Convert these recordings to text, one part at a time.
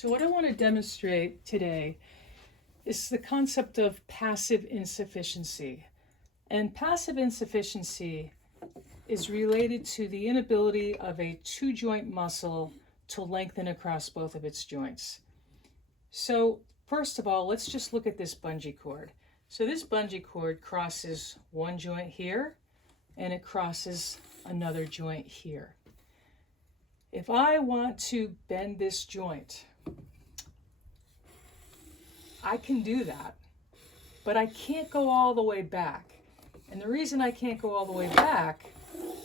So what I want to demonstrate today is the concept of passive insufficiency. And passive insufficiency is related to the inability of a two-joint muscle to lengthen across both of its joints. So first of all, let's just look at this bungee cord. So this bungee cord crosses one joint here, and it crosses another joint here. If I want to bend this joint, I can do that, but I can't go all the way back. And the reason I can't go all the way back,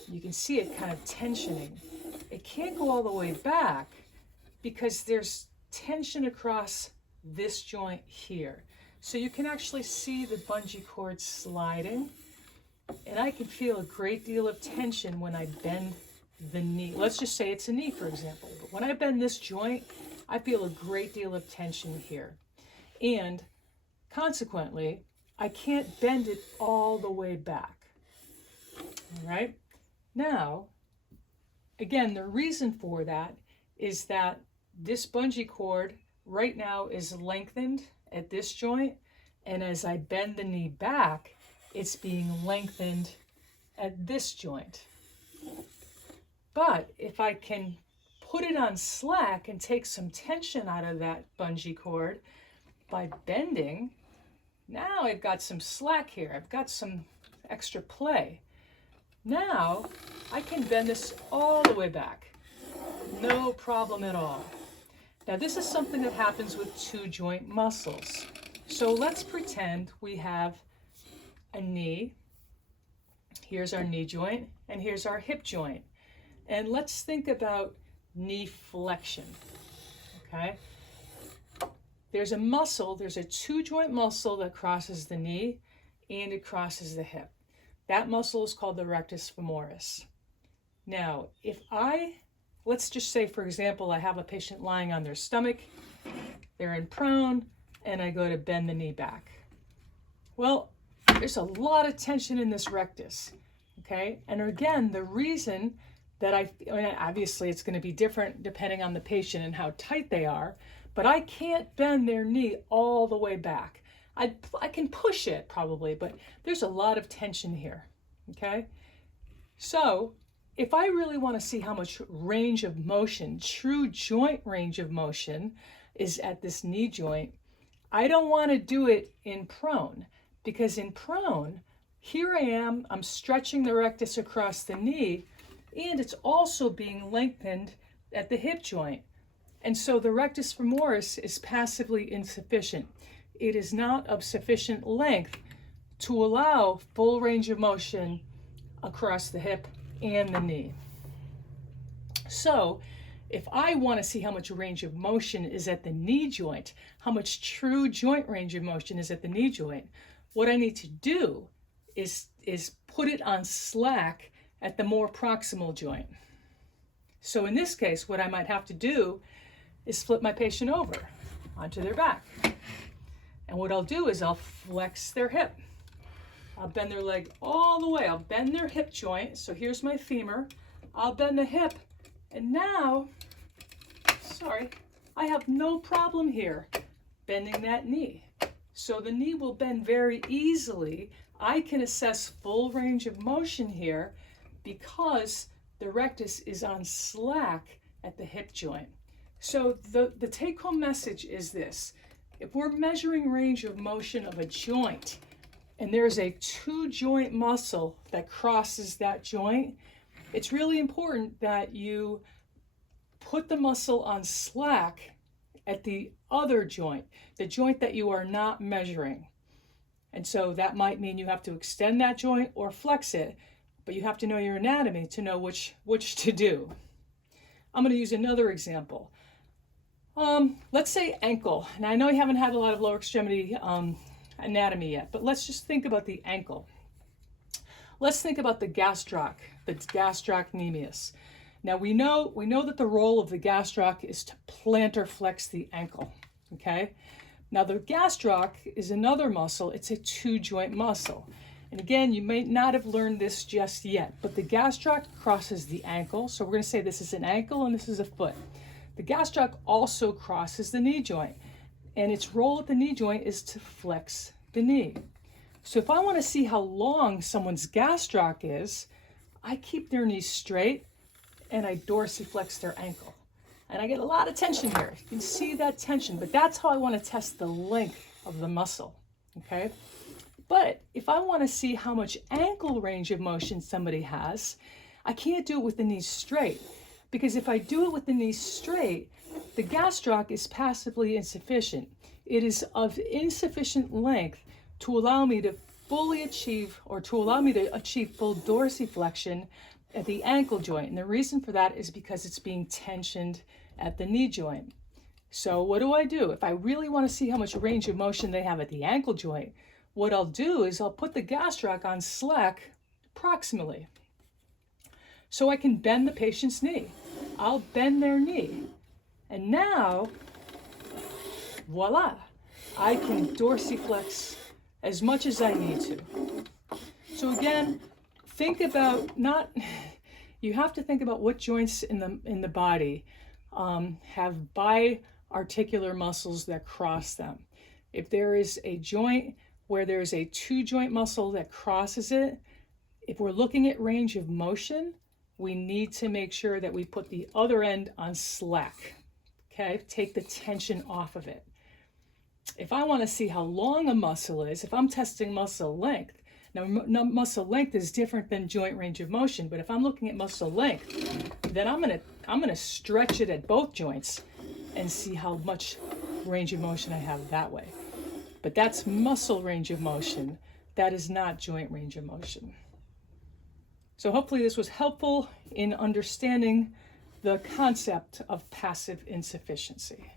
you can see it kind of tensioning. It can't go all the way back because there's tension across this joint here. So you can actually see the bungee cord sliding, and I can feel a great deal of tension when I bend the knee. Let's just say it's a knee, for example. But when I bend this joint, I feel a great deal of tension here. And consequently, I can't bend it all the way back. All right? Now, again, the reason for that is that this bungee cord right now is lengthened at this joint, and as I bend the knee back, it's being lengthened at this joint. But if I can put it on slack and take some tension out of that bungee cord by bending, now I've got some slack here. I've got some extra play. Now I can bend this all the way back. No problem at all. Now this is something that happens with two joint muscles. So let's pretend we have a knee. Here's our knee joint, and here's our hip joint. And let's think about knee flexion, okay? There's a muscle, there's a two-joint muscle that crosses the knee and it crosses the hip. That muscle is called the rectus femoris. Now, let's just say, for example, I have a patient lying on their stomach, they're in prone, and I go to bend the knee back. Well, there's a lot of tension in this rectus, okay? And again, the reason that obviously it's going to be different depending on the patient and how tight they are, but I can't bend their knee all the way back. I can push it probably, but there's a lot of tension here, okay? So if I really want to see how much range of motion, true joint range of motion is at this knee joint, I don't want to do it in prone, because in prone, here I am, I'm stretching the rectus across the knee, and it's also being lengthened at the hip joint. And so the rectus femoris is passively insufficient. It is not of sufficient length to allow full range of motion across the hip and the knee. So if I want to see how much range of motion is at the knee joint, how much true joint range of motion is at the knee joint, what I need to do is put it on slack at the more proximal joint. So in this case, what I might have to do is flip my patient over onto their back. And what I'll do is I'll flex their hip. I'll bend their leg all the way. I'll bend their hip joint. So here's my femur. I'll bend the hip. And now, I have no problem here bending that knee. So the knee will bend very easily. I can assess full range of motion here because the rectus is on slack at the hip joint. So the take-home message is this. If we're measuring range of motion of a joint and there's a two-joint muscle that crosses that joint, it's really important that you put the muscle on slack at the other joint, the joint that you are not measuring. And so that might mean you have to extend that joint or flex it, but you have to know your anatomy to know which to do. I'm going to use another example. Let's say ankle. And I know you haven't had a lot of lower extremity anatomy yet, but let's just think about the ankle. Let's think about the gastrocnemius. Now we know that the role of the gastroc is to plantar flex the ankle, okay? Now the gastroc is another muscle. It's a two-joint muscle. And again, you may not have learned this just yet, but the gastroc crosses the ankle. So we're going to say this is an ankle and this is a foot. The gastroc also crosses the knee joint, and its role at the knee joint is to flex the knee. So if I want to see how long someone's gastroc is, I keep their knee straight and I dorsiflex their ankle. And I get a lot of tension here. You can see that tension, but that's how I want to test the length of the muscle, okay? But if I want to see how much ankle range of motion somebody has, I can't do it with the knees straight, because if I do it with the knees straight, the gastroc is passively insufficient. It is of insufficient length to allow me to fully achieve, or to allow me to achieve full dorsiflexion at the ankle joint. And the reason for that is because it's being tensioned at the knee joint. So what do? If I really want to see how much range of motion they have at the ankle joint, what I'll do is I'll put the gastroc on slack proximally. So I can bend the patient's knee. I'll bend their knee. And now, voila, I can dorsiflex as much as I need to. So again, think about you have to think about what joints in the body have biarticular muscles that cross them. If there is a joint where there's a two joint muscle that crosses it, if we're looking at range of motion, we need to make sure that we put the other end on slack, okay? Take the tension off of it. If I want to see how long a muscle is, if I'm testing muscle length, now muscle length is different than joint range of motion, but if I'm looking at muscle length, then I'm gonna stretch it at both joints and see how much range of motion I have that way. But that's muscle range of motion. That is not joint range of motion. So hopefully this was helpful in understanding the concept of passive insufficiency.